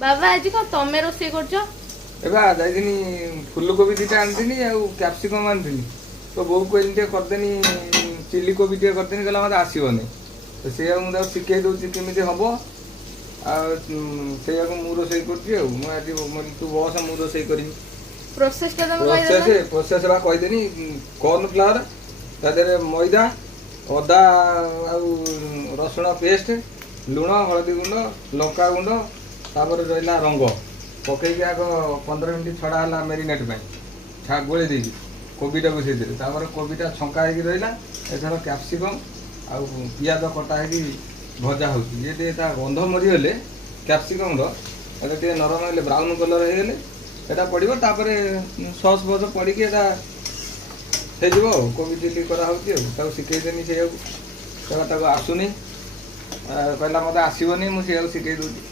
बाबा आज को तमे रोसे करछ एबा जाइदिनी फुलकोबी दीटा आनदिनी आ कैप्सिकम आनदिनी तो बो कहली टे करदेनी चिली कोबी टे करदेनी कहला मते आसीबनी तो से मु शिखै दउछि केमिति हबो आ से मु रोसई करछि आ मु आज तू बस मु रोसई करबी प्रोसेस ता तम कहि देना प्रोसेस बा कहि देनी कॉर्न फ्लावर तादेरे मैदा अदा आ रसुण पेस्ट लुण हळदी गुंड लंका गुंड तापर रहिला रंग पकईकि आग 15 मिनट छड़ा है मेरीनेट छा गोले देकी कोबीटा बसई तापर कोबीटा छंका होगी रहा एथर कैप्सिकम आ पियाज कटा है भजा होती गंध मरीगले कैप्सिकम रे नरम है ब्राउन कलर हो गले एटा पड़ो तापर सस फस पड़ी कोबी चिली कराऊँ शिखेदेनी से आसुनी कहला मत आसवनी मुझे शिखे दूसरी